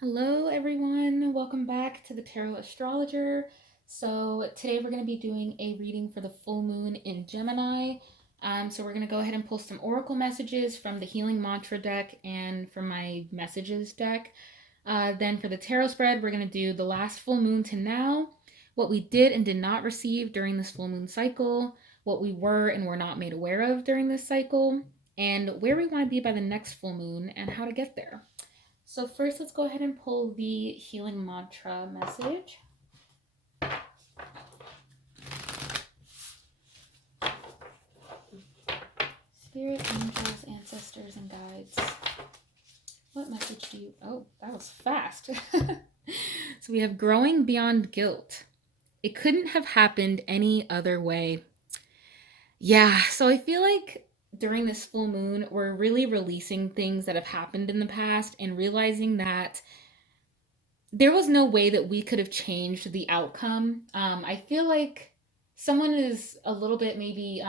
Hello, everyone. Welcome back to the Tarot Astrologer. So, today we're going to be doing a reading for the full moon in Gemini. So, we're going to go ahead and pull some oracle messages from the Healing Mantra deck and from my messages deck. Then, for the tarot spread, we're going to do the last full moon to now, what we did and did not receive during this full moon cycle, what we were and were not made aware of during this cycle, and where we want to be by the next full moon and how to get there. So first, let's go ahead and pull the healing mantra message. Spirit, angels, ancestors, and guides. What message do you... Oh, that was fast. So we have growing beyond guilt. It couldn't have happened any other way. Yeah, so I feel like during this full moon, we're really releasing things that have happened in the past and realizing that there was no way that we could have changed the outcome. I feel like someone is a little bit maybe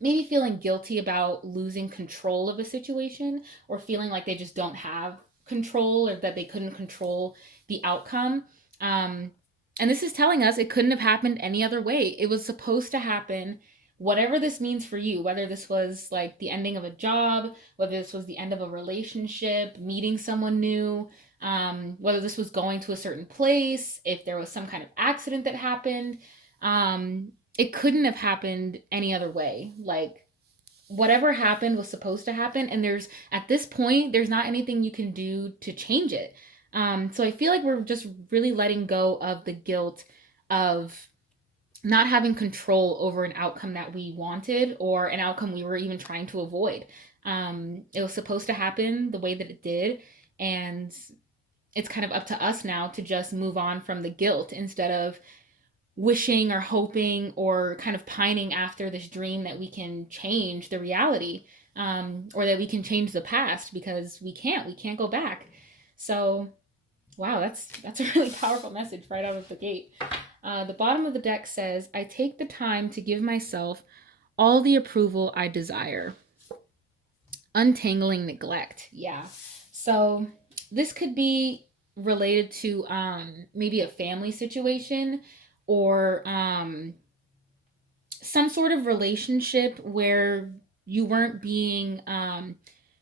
feeling guilty about losing control of a situation or feeling like they just don't have control or that they couldn't control the outcome. Um, and this is telling us it couldn't have happened any other way. It was supposed to happen. Whatever this means for you, whether this was like the ending of a job, whether this was the end of a relationship, meeting someone new, whether this was going to a certain place, if there was some kind of accident that happened, it couldn't have happened any other way. Like whatever happened was supposed to happen, and there's at this point there's not anything you can do to change it. So I feel like we're just really letting go of the guilt of not having control over an outcome that we wanted or an outcome we were even trying to avoid. It was supposed to happen the way that it did, and it's kind of up to us now to just move on from the guilt instead of wishing or hoping or kind of pining after this dream that we can change the reality, or that we can change the past, because we can't go back. So wow, that's a really powerful message right out of the gate. The bottom of the deck says, I take the time to give myself all the approval I desire. Untangling neglect. Yeah. So this could be related to maybe a family situation or some sort of relationship where you weren't being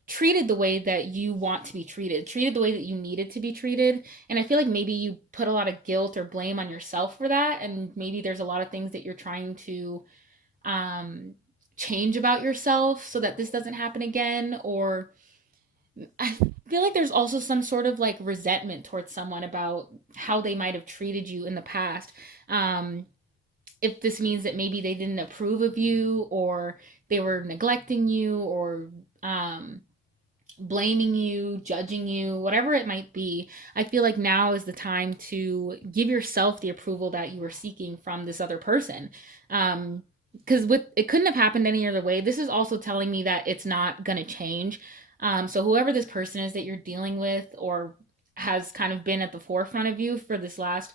treated the way that you want to be treated the way that you needed to be treated. And I feel like maybe you put a lot of guilt or blame on yourself for that. And maybe there's a lot of things that you're trying to um, change about yourself so that this doesn't happen again. Or I feel like there's also some sort of like resentment towards someone about how they might have treated you in the past. Um, if this means that maybe they didn't approve of you, or they were neglecting you, or um, blaming you, judging you, whatever it might be, I feel like now is the time to give yourself the approval that you were seeking from this other person. Because with it couldn't have happened any other way. This is also telling me that it's not going to change. So whoever this person is that you're dealing with, or has kind of been at the forefront of you for this last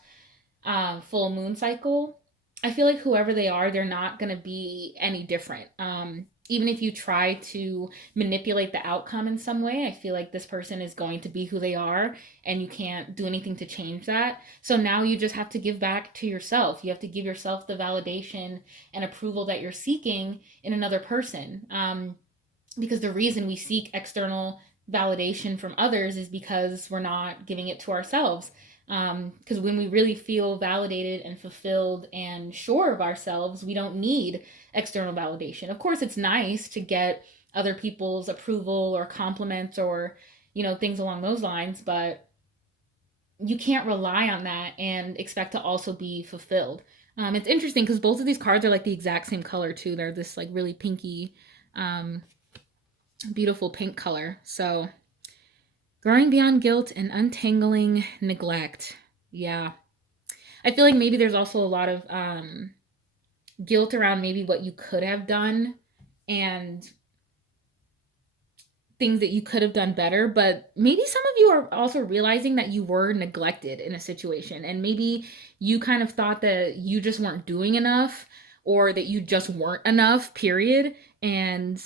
full moon cycle, I feel like whoever they are, they're not going to be any different. Even if you try to manipulate the outcome in some way, I feel like this person is going to be who they are, and you can't do anything to change that. So now you just have to give back to yourself. You have to give yourself the validation and approval that you're seeking in another person. Because the reason we seek external validation from others is because we're not giving it to ourselves. Because when we really feel validated and fulfilled and sure of ourselves, we don't need external validation. Of course, it's nice to get other people's approval or compliments or, things along those lines, but you can't rely on that and expect to also be fulfilled. It's interesting because both of these cards are like the exact same color too. They're this like really pinky, um, beautiful pink color. So growing beyond guilt and untangling neglect. Yeah. I feel like maybe there's also a lot of guilt around maybe what you could have done and things that you could have done better. But maybe some of you are also realizing that you were neglected in a situation. And maybe you kind of thought that you just weren't doing enough, or that you just weren't enough, period. And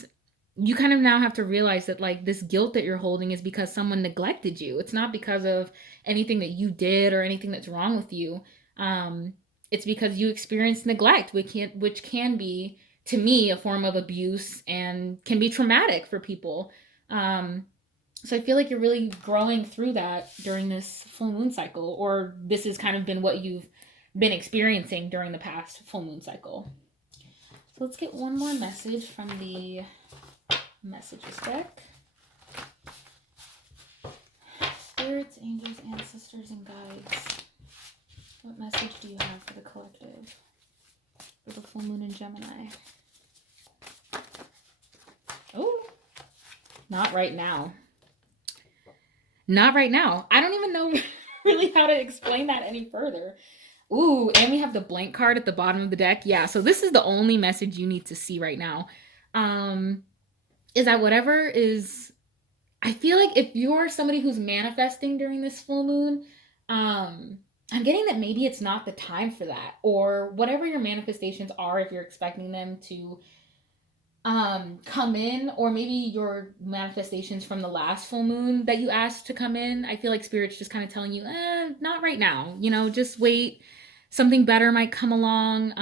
you kind of now have to realize that like this guilt that you're holding is because someone neglected you. It's not because of anything that you did or anything that's wrong with you. Um, it's because you experienced neglect, which can be, to me, a form of abuse and can be traumatic for people. Um, so I feel like you're really growing through that during this full moon cycle, or this has kind of been what you've been experiencing during the past full moon cycle. So let's get one more message from the messages deck. Spirits, angels, ancestors, and guides. What message do you have for the collective for the full moon in Gemini? Oh, not right now. Not right now. I don't even know really how to explain that any further. Ooh, and we have the blank card at the bottom of the deck. Yeah, so this is the only message you need to see right now. Is that whatever is, I feel like if you're somebody who's manifesting during this full moon, I'm getting that maybe it's not the time for that, or whatever your manifestations are, if you're expecting them to come in, or maybe your manifestations from the last full moon that you asked to come in. I feel like spirit's just kind of telling you, not right now, just wait, something better might come along.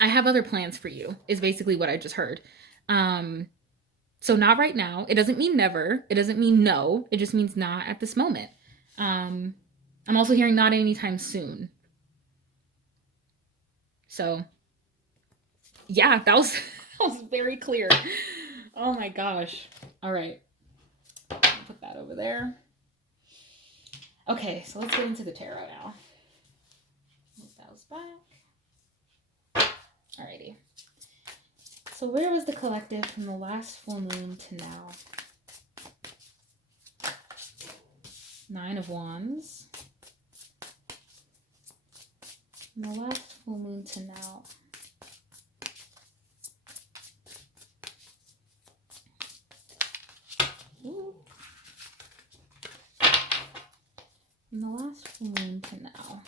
I have other plans for you is basically what I just heard. So not right now. It doesn't mean never, it doesn't mean no, it just means not at this moment. I'm also hearing not anytime soon. So yeah, that was that was very clear. Oh my gosh. All right. Put that over there. Okay, so let's get into the tarot now. Move those back. Alrighty. So where was the collective from the last full moon to now? 9 of Wands. From the last full moon to now. Ooh. From the last full moon to now.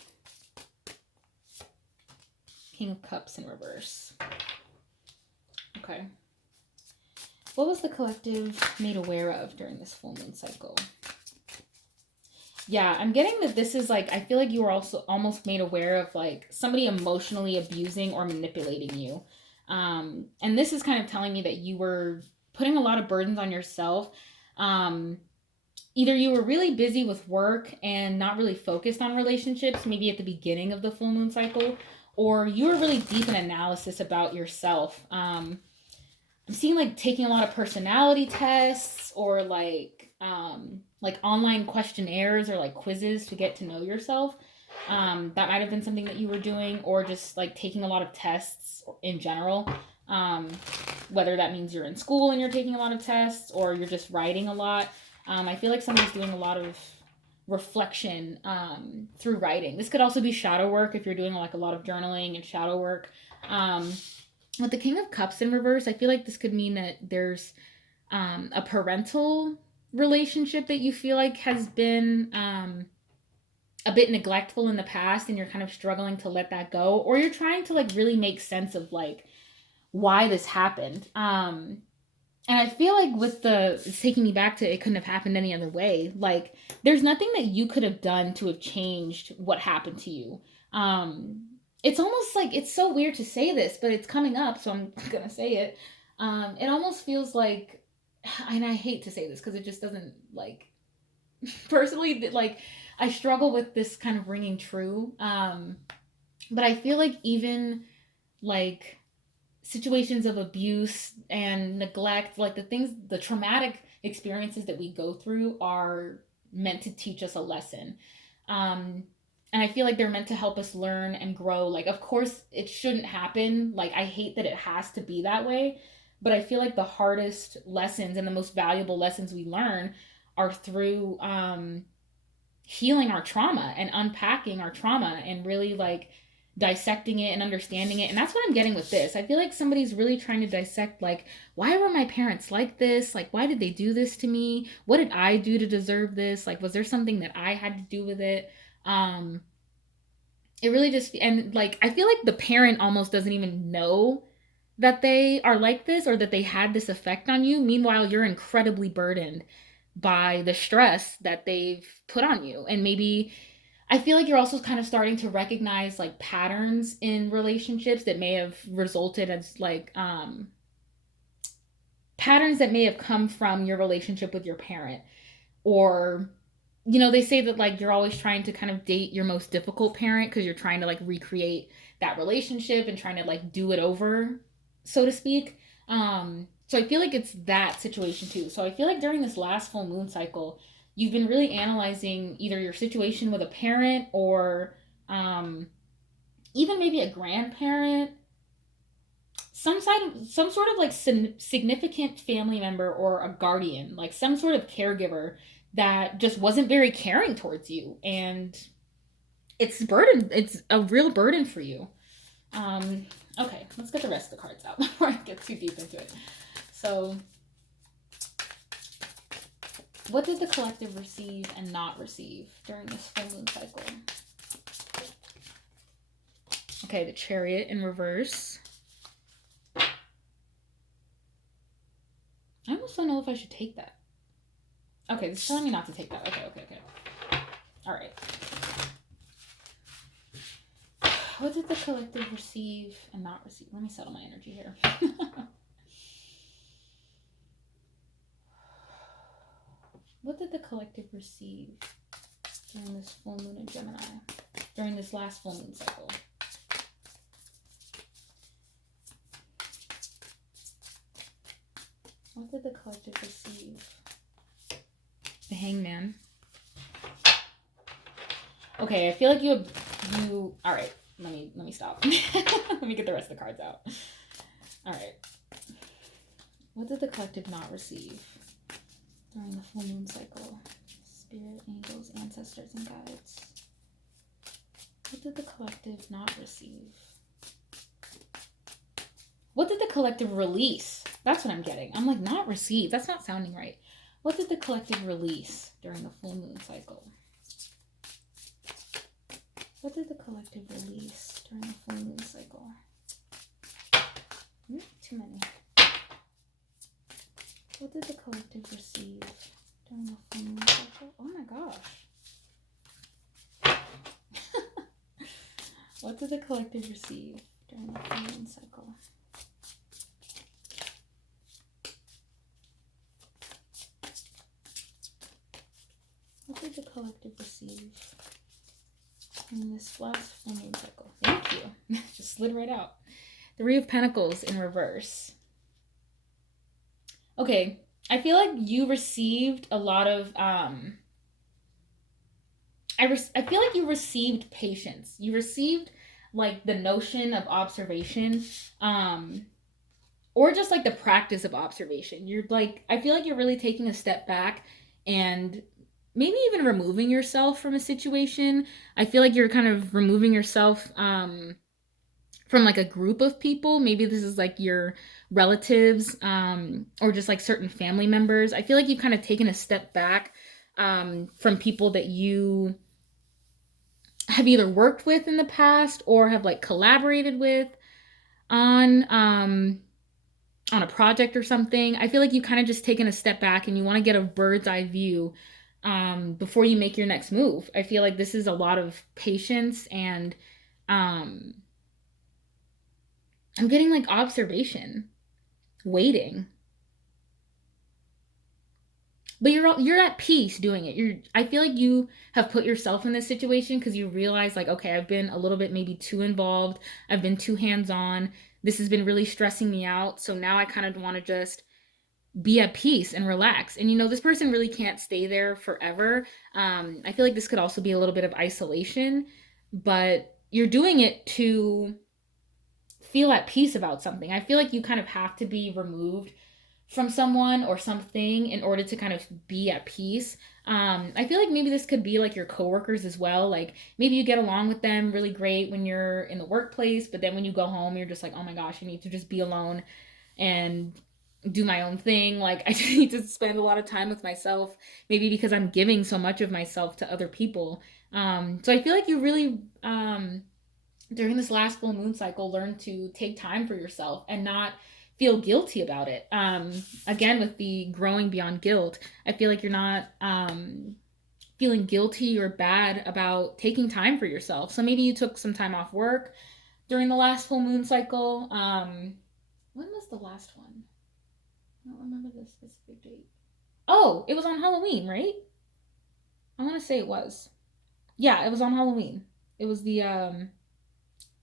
King of Cups in reverse. Okay. What was the collective made aware of during this full moon cycle? Yeah, I'm getting that this is like, I feel like you were also almost made aware of like somebody emotionally abusing or manipulating you. And this is kind of telling me that you were putting a lot of burdens on yourself. Either you were really busy with work and not really focused on relationships, maybe at the beginning of the full moon cycle, or you were really deep in analysis about yourself. I'm seeing like taking a lot of personality tests, or like online questionnaires or like quizzes to get to know yourself. That might have been something that you were doing, or just like taking a lot of tests in general. Whether that means you're in school and you're taking a lot of tests, or you're just writing a lot. I feel like somebody's doing a lot of reflection through writing. This could also be shadow work if you're doing like a lot of journaling and shadow work. With the King of Cups in reverse, I feel like this could mean that there's a parental relationship that you feel like has been a bit neglectful in the past, and you're kind of struggling to let that go, or you're trying to like really make sense of like why this happened. And I feel like with it's taking me back to it couldn't have happened any other way. Like there's nothing that you could have done to have changed what happened to you. It's almost like, it's so weird to say this, but it's coming up, so I'm gonna say it. It almost feels like, and I hate to say this because it just doesn't like, personally, like I struggle with this kind of ringing true. But I feel like even like situations of abuse and neglect, like the traumatic experiences that we go through are meant to teach us a lesson. And I feel like they're meant to help us learn and grow. Like, of course, it shouldn't happen. Like, I hate that it has to be that way. But I feel like the hardest lessons and the most valuable lessons we learn are through healing our trauma and unpacking our trauma and really like dissecting it and understanding it. And that's what I'm getting with this. I feel like somebody's really trying to dissect, like, why were my parents like this? Like, why did they do this to me? What did I do to deserve this? Like, was there something that I had to do with it? It really just, and like, I feel like the parent almost doesn't even know that they are like this or that they had this effect on you. Meanwhile, you're incredibly burdened by the stress that they've put on you. And maybe I feel like you're also kind of starting to recognize like patterns in relationships that may have resulted as like patterns that may have come from your relationship with your parent, or they say that like you're always trying to kind of date your most difficult parent because you're trying to like recreate that relationship and trying to like do it over, so to speak. So I feel like it's that situation too. So I feel like during this last full moon cycle, you've been really analyzing either your situation with a parent or um, even maybe a grandparent, some sort of like significant family member or a guardian, like some sort of caregiver that just wasn't very caring towards you, and it's a real burden for you. Okay, let's get the rest of the cards out before I get too deep into it. So what did the collective receive and not receive during this full moon cycle? Okay, the Chariot in reverse. I almost don't know if I should take that. Okay, this is telling me not to take that. Okay. All right. What did the collective receive and not receive? Let me settle my energy here. What did the collective receive during this full moon in Gemini? During this last full moon cycle? What did the collective receive? The Hangman. Okay, I feel like you all right, let me stop. Let me get the rest of the cards out. All right. What did the collective not receive during the full moon cycle? Spirit, angels, ancestors, and guides. What did the collective not receive? What did the collective release? That's what I'm getting. I'm like, not receive. That's not sounding right. What did the collective release during the full moon cycle? What did the collective release during the full moon cycle? Too many. What did the collective receive during the full moon cycle? Oh my gosh. What did the collective receive during the full moon cycle? What did the collective receive in this last full moon cycle? Thank you. Just slid right out. Three of Pentacles in reverse. Okay, I feel like you received a lot of I feel like you received patience. You received like the notion of observation, or just like the practice of observation. You're like, I feel like you're really taking a step back and maybe even removing yourself from a situation. I feel like you're kind of removing yourself from like a group of people. Maybe this is like your relatives, or just like certain family members. I feel like you've kind of taken a step back from people that you have either worked with in the past or have like collaborated with on a project or something. I feel like you've kind of just taken a step back and you want to get a bird's eye view before you make your next move. I feel like this is a lot of patience and I'm getting like observation, waiting. But you're at peace doing it. I feel like you have put yourself in this situation because you realize like, okay, I've been a little bit maybe too involved. I've been too hands-on. This has been really stressing me out. So now I kind of want to just be at peace and relax. And this person really can't stay there forever. I feel like this could also be a little bit of isolation, but you're doing it to feel at peace about something. I feel like you kind of have to be removed from someone or something in order to kind of be at peace. I feel like maybe this could be like your coworkers as well. Like maybe you get along with them really great when you're in the workplace, but then when you go home, you're just like, oh my gosh, I need to just be alone and do my own thing. Like I just need to spend a lot of time with myself, maybe because I'm giving so much of myself to other people. So I feel like you really during this last full moon cycle, learn to take time for yourself and not feel guilty about it. Again, with the growing beyond guilt, I feel like you're not feeling guilty or bad about taking time for yourself. So maybe you took some time off work during the last full moon cycle. When was the last one? I don't remember the specific date. Oh, it was on Halloween, right? I want to say it was. Yeah, it was on Halloween. It was the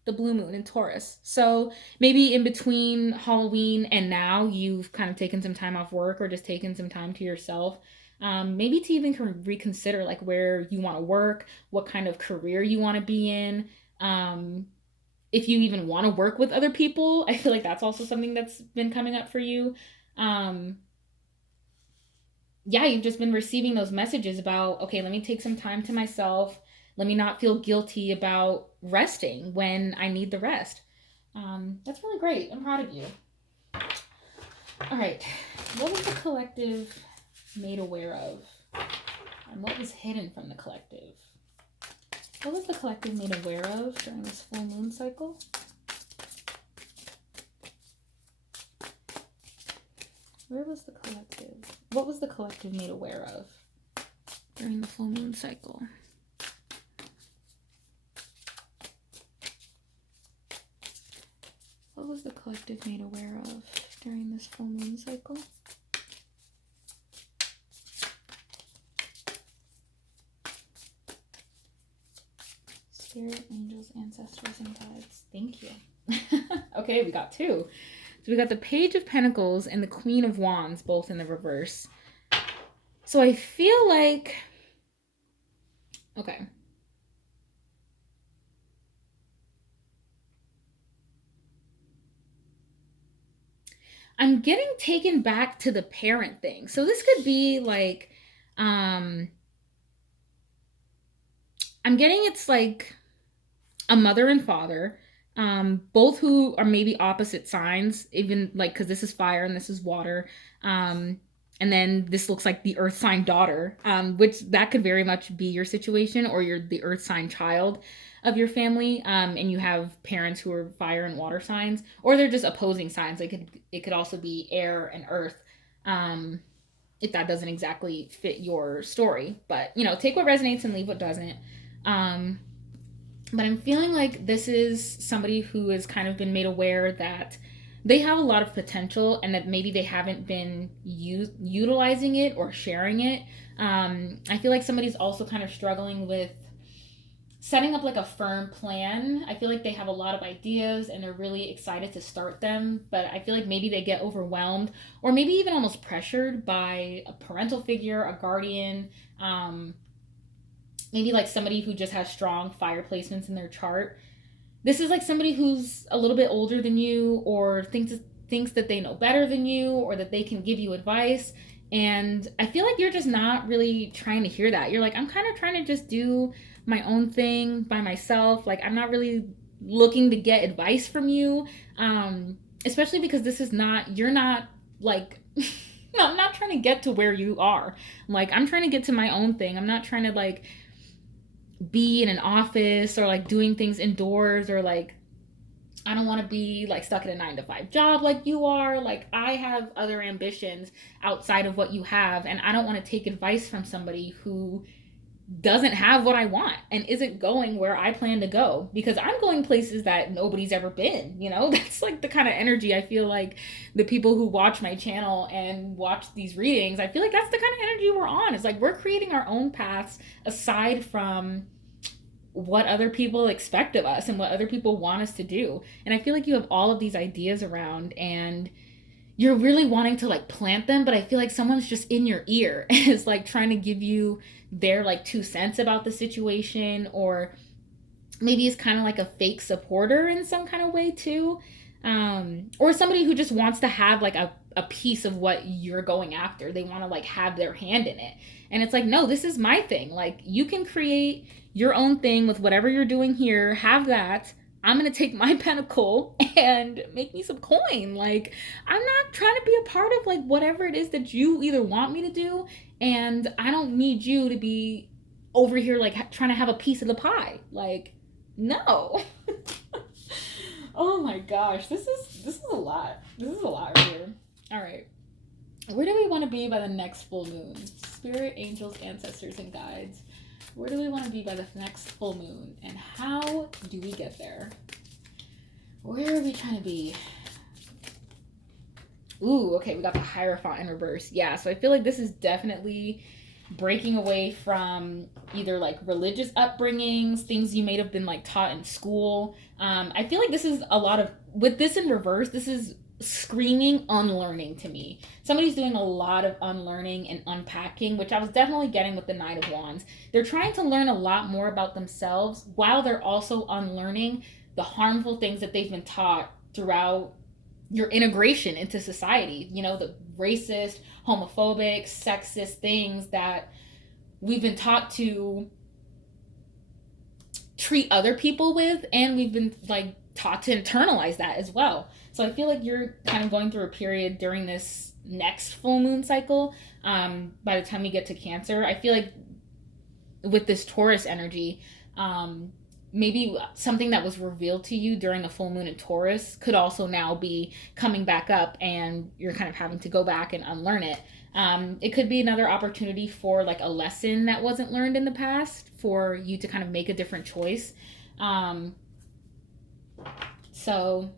blue moon in Taurus. So maybe in between Halloween and now, you've kind of taken some time off work or just taken some time to yourself. Maybe to even reconsider like where you want to work, what kind of career you want to be in. If you even want to work with other people, I feel like that's also something that's been coming up for you. Um, yeah, you've just been receiving those messages about, okay, let me take some time to myself. Let me not feel guilty about resting when I need the rest. That's really great. I'm proud of you. All right. What was the collective made aware of? And what was hidden from the collective? What was the collective made aware of during this full moon cycle? Where was the collective? What was the collective made aware of during the full moon cycle? What was the collective made aware of during this full moon cycle? Spirit, angels, ancestors, and guides. Thank you. Okay, we got two. So we got the Page of Pentacles and the Queen of Wands, both in the reverse. So I feel like, okay. I'm getting taken back to the parent thing. So this could be like, I'm getting it's like a mother and father, both who are maybe opposite signs, even like, because this is fire and this is water. And then this looks like the earth sign daughter, which that could very much be your situation, or you're the earth sign child of your family, and you have parents who are fire and water signs, or they're just opposing signs. Like it could also be air and earth, if that doesn't exactly fit your story. But take what resonates and leave what doesn't. But I'm feeling like this is somebody who has kind of been made aware that they have a lot of potential and that maybe they haven't been utilizing it or sharing it. I feel like somebody's also kind of struggling with setting up like a firm plan. I feel like they have a lot of ideas and they're really excited to start them, but I feel like maybe they get overwhelmed or maybe even almost pressured by a parental figure, a guardian, maybe like somebody who just has strong fire placements in their chart. This is like somebody who's a little bit older than you or thinks that they know better than you or that they can give you advice. And I feel like you're just not really trying to hear that. You're like, I'm kind of trying to just do my own thing by myself. Like, I'm not really looking to get advice from you. Especially because this is not, you're not like, no, I'm not trying to get to where you are. Like, I'm trying to get to my own thing. I'm not trying to like be in an office or like doing things indoors, or like I don't want to be like stuck in a 9 to 5 job like you are. Like, I have other ambitions outside of what you have, and I don't want to take advice from somebody who doesn't have what I want and isn't going where I plan to go, because I'm going places that nobody's ever been. That's like the kind of energy I feel like the people who watch my channel and watch these readings, I feel like that's the kind of energy we're on. It's like we're creating our own paths aside from what other people expect of us and what other people want us to do. And I feel like you have all of these ideas around and you're really wanting to like plant them, but I feel like someone's just in your ear and is like trying to give you their like 2 cents about the situation, or maybe is kind of like a fake supporter in some kind of way too. Or somebody who just wants to have like a piece of what you're going after. They want to like have their hand in it. And it's like, no, this is my thing. Like, you can create your own thing with whatever you're doing here. Have that. I'm going to take my pentacle and make me some coin. Like, I'm not trying to be a part of like whatever it is that you either want me to do. And I don't need you to be over here like trying to have a piece of the pie. Like, No. Oh my gosh, this is a lot. This is a lot right here. All right. Where do we want to be by the next full moon? Spirit, angels, ancestors, and guides. Where do we want to be by the next full moon? And how do we get there? Where are we trying to be? Ooh, okay, we got the Hierophant in reverse. Yeah, so I feel like this is definitely breaking away from either like religious upbringings, things you may have been like taught in school. I feel like this is a lot of, with this in reverse, this is screaming unlearning to me. Somebody's doing a lot of unlearning and unpacking, which I was definitely getting with the Knight of Wands. They're trying to learn a lot more about themselves while they're also unlearning the harmful things that they've been taught throughout your integration into society. You know, the racist, homophobic, sexist things that we've been taught to treat other people with, and we've been like taught to internalize that as well. So I feel like you're kind of going through a period during this next full moon cycle. By the time we get to Cancer, I feel like with this Taurus energy, maybe something that was revealed to you during a full moon in Taurus could also now be coming back up, and you're kind of having to go back and unlearn it. It could be another opportunity for like a lesson that wasn't learned in the past for you to kind of make a different choice. So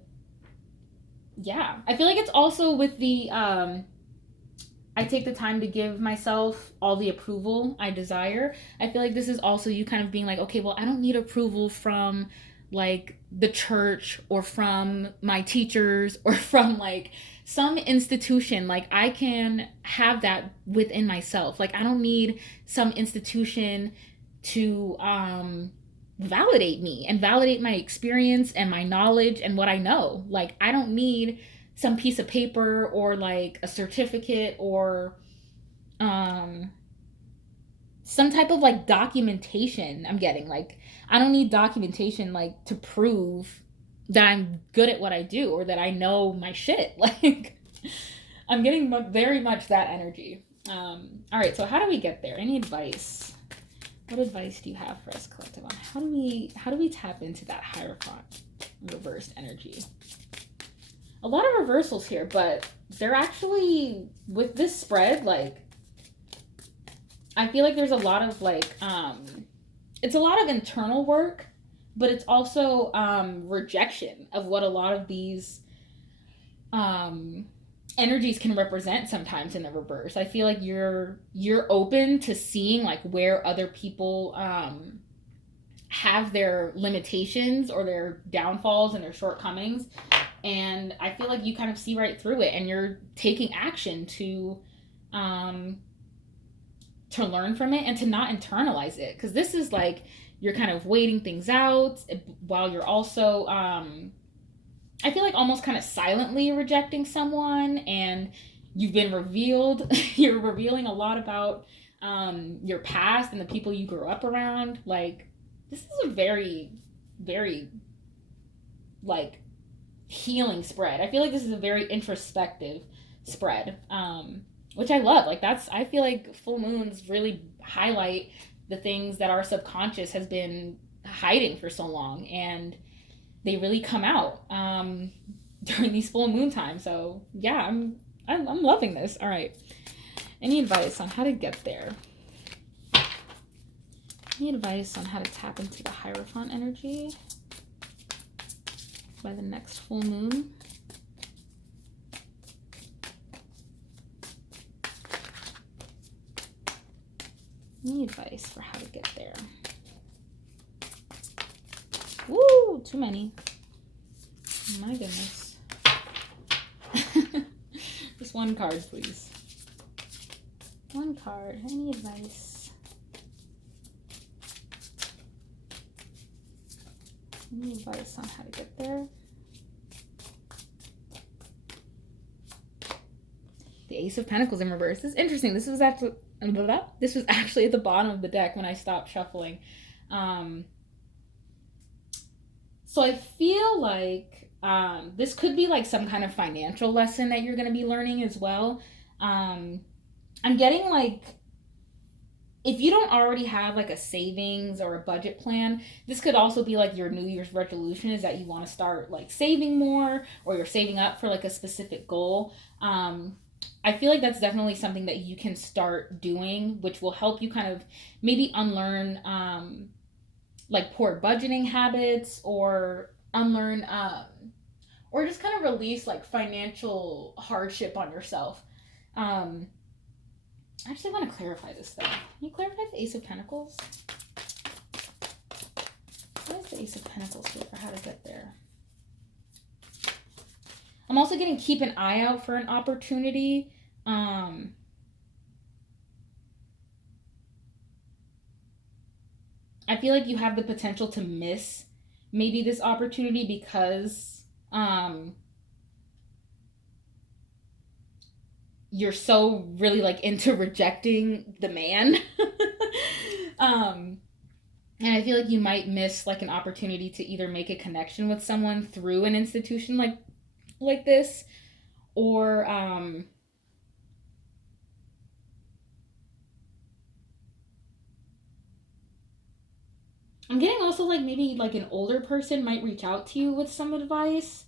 yeah, I feel like it's also with the I take the time to give myself all the approval I desire. I feel like this is also you kind of being like, okay, well, I don't need approval from like the church or from my teachers or from like some institution. Like I can have that within myself. Like I don't need some institution to validate me and validate my experience and my knowledge and what I know. Like I don't need some piece of paper or like a certificate or um some type of like documentation. I'm getting like I don't need documentation like to prove that I'm good at what I do or that I know my shit. Like I'm getting very much that energy. All right, so how do we get there? Any advice? What advice do you have for us, collective, on how do we tap into that Hierophant reversed energy? A lot of reversals here, but they're actually, with this spread, like I feel like there's a lot of like it's a lot of internal work, but it's also rejection of what a lot of these energies can represent sometimes in the reverse. I feel like you're open to seeing like where other people have their limitations or their downfalls and their shortcomings, and I feel like you kind of see right through it, and you're taking action to learn from it and to not internalize it, because this is like you're kind of waiting things out while you're also I feel like almost kind of silently rejecting someone, and you've been revealed. You're revealing a lot about your past and the people you grew up around. Like, this is a very, very, like, healing spread. I feel like this is a very introspective spread, which I love. Like, I feel like full moons really highlight the things that our subconscious has been hiding for so long, and they really come out during these full moon times. So yeah, I'm loving this. All right, any advice on how to get there? Any advice on how to tap into the Hierophant energy by the next full moon? Any advice for how to get there? Woo, too many. My goodness. Just one card, please. One card. Any advice? Any advice on how to get there? The Ace of Pentacles in reverse. This is interesting. This was actually at the bottom of the deck when I stopped shuffling. So I feel like this could be like some kind of financial lesson that you're going to be learning as well. I'm getting like if you don't already have like a savings or a budget plan, this could also be like your New Year's resolution is that you want to start like saving more, or you're saving up for like a specific goal. I feel like that's definitely something that you can start doing, which will help you kind of maybe unlearn like poor budgeting habits, or unlearn or just kind of release like financial hardship on yourself. Um, I actually want to clarify this though. Can you clarify the Ace of Pentacles? What is the Ace of Pentacles here for how to get there? I'm also getting keep an eye out for an opportunity. I feel like you have the potential to miss maybe this opportunity because you're so really like into rejecting the man. And I feel like you might miss like an opportunity to either make a connection with someone through an institution like this, or I'm getting also like maybe like an older person might reach out to you with some advice.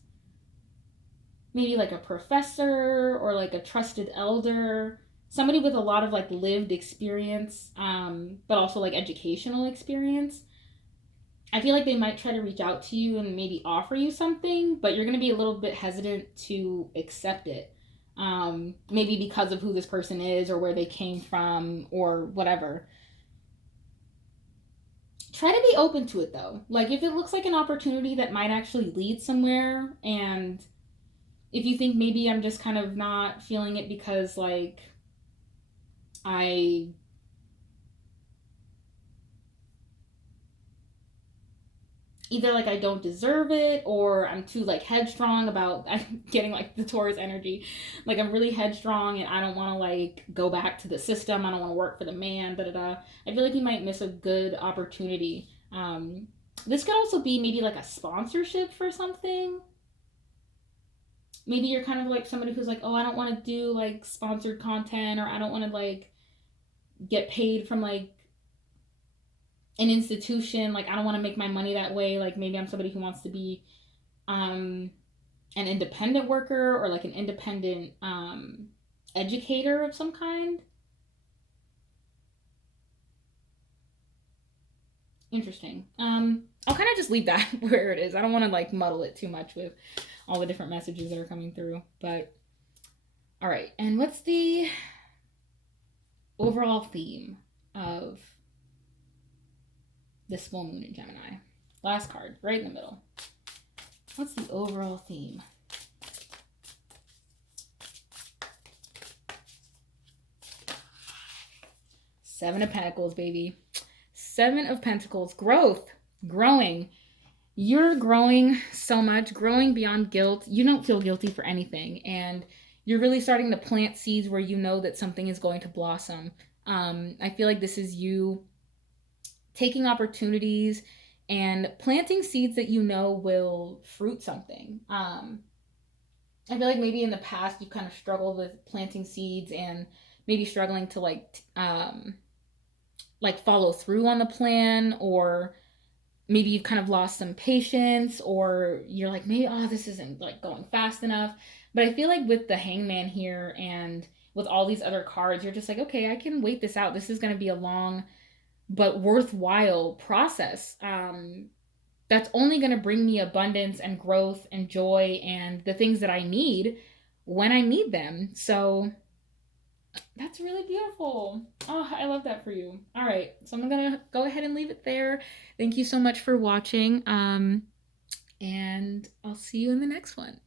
Maybe like a professor or like a trusted elder, somebody with a lot of like lived experience, but also like educational experience. I feel like they might try to reach out to you and maybe offer you something, but you're going to be a little bit hesitant to accept it. Maybe because of who this person is or where they came from or whatever. Try to be open to it though. Like if it looks like an opportunity that might actually lead somewhere, and if you think maybe I'm just kind of not feeling it because like I either like I don't deserve it, or I'm too like headstrong about I'm getting like the Taurus energy. Like I'm really headstrong and I don't want to like go back to the system. I don't want to work for the man, da da da. I feel like you might miss a good opportunity. This could also be maybe like a sponsorship for something. Maybe you're kind of like somebody who's like, oh, I don't want to do like sponsored content, or I don't want to like get paid from like an institution. Like I don't want to make my money that way. Like maybe I'm somebody who wants to be an independent worker, or like an independent educator of some kind. Interesting. I'll kind of just leave that where it is. I don't want to like muddle it too much with all the different messages that are coming through. But all right, and what's the overall theme of this full moon in Gemini? Last card, right in the middle. What's the overall theme? Seven of Pentacles, baby. Seven of Pentacles. Growth. Growing. You're growing so much, growing beyond guilt. You don't feel guilty for anything. And you're really starting to plant seeds where you know that something is going to blossom. I feel like this is you taking opportunities and planting seeds that you know will fruit something. I feel like maybe in the past you've kind of struggled with planting seeds and maybe struggling to like follow through on the plan, or maybe you've kind of lost some patience, or you're like, maybe, oh, this isn't like going fast enough. But I feel like with the Hangman here and with all these other cards, you're just like, okay, I can wait this out. This is going to be a long but worthwhile process. That's only going to bring me abundance and growth and joy and the things that I need when I need them. So that's really beautiful. Oh, I love that for you. All right, so I'm gonna go ahead and leave it there. Thank you so much for watching, and I'll see you in the next one.